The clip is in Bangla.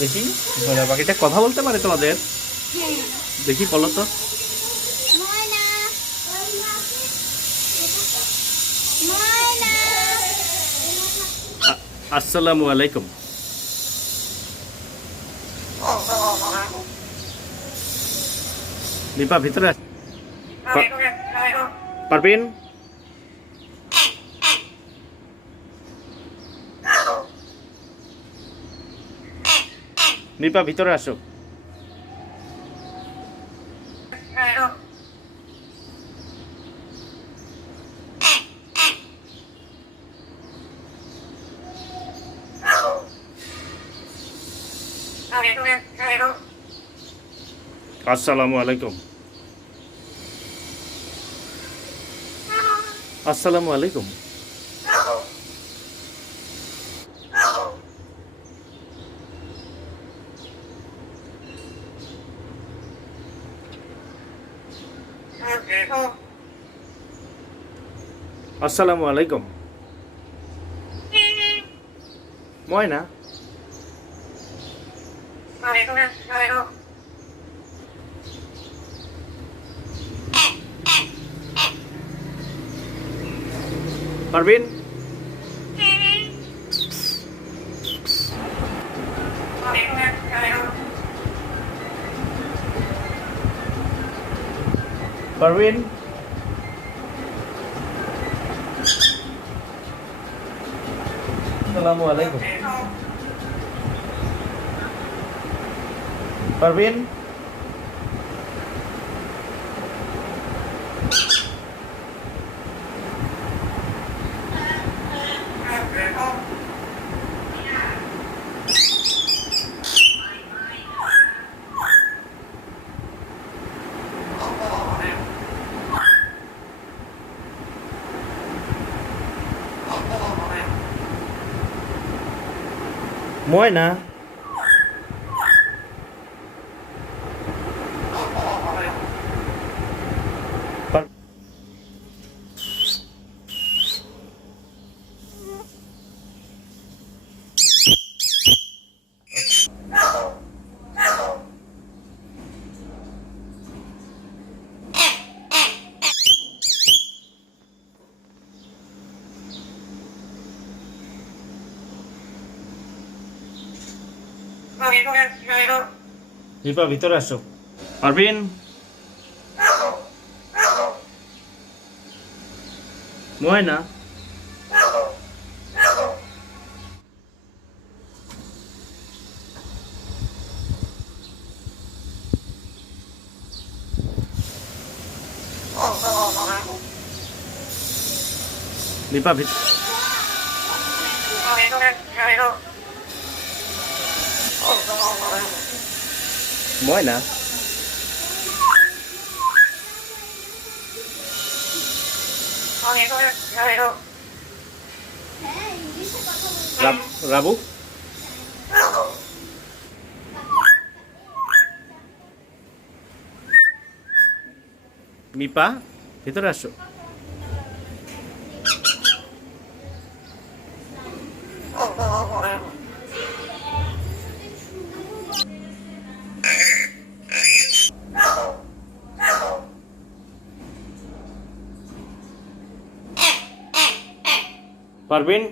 দেখি ময়না পাখিটা কথা বলতে পারে তোমাদের? দেখি বলো তো। আসসালামু আলাইকুম। দীপা ভিতরে পারবিন? নিপা ভিতরে আসো। আসসালামু আলাইকুম। আসসালামু আলাইকুম। আসসালামু আলাইকুম। ময়না পারবিন? পারবিন? আসসালামু আলাইকুম। পারবিন? ময়না দীপা ভিতরে আসো। পারবিন? ময়না দীপা ময়না রাবু মিপা ভিতরে আসো। পারবিন?